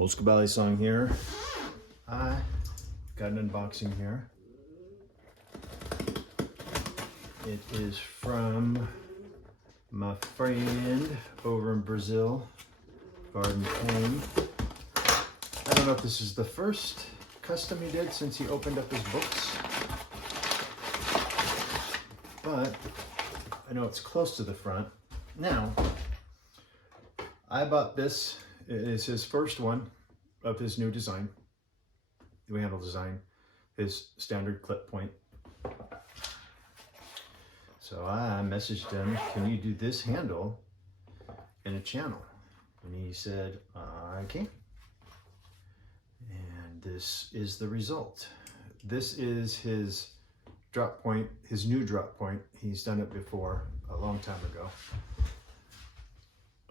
Balisong here. I got an unboxing here. It is from my friend over in Brazil, Wander Paim. I don't know if this is the first custom he did since he opened up his books, but I know it's close to the front. Now, I bought this. It is his first one of his new design, new handle design, his standard clip point. So I messaged him, can you do this handle in a channel? And he said, I can. And this is the result. This is his drop point, his new drop point. He's done it before, a long time ago.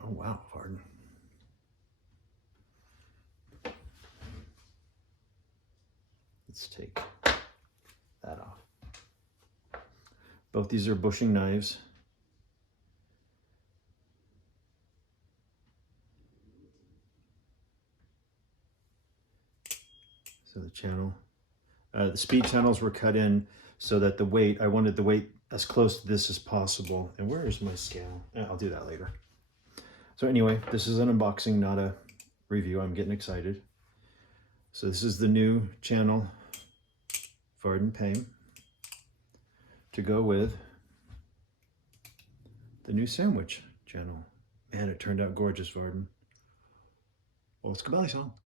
Oh wow, pardon. Let's take that off. Both these are bushing knives. So the channel, the speed channels were cut in so that the weight, I wanted the weight as close to this as possible. And where is my scale? I'll do that later. So anyway, this is an unboxing, not a review. I'm getting excited. So this is the new channel, Wander Paim, to go with the new sandwich channel. Man, it turned out gorgeous, Varden. Balisong.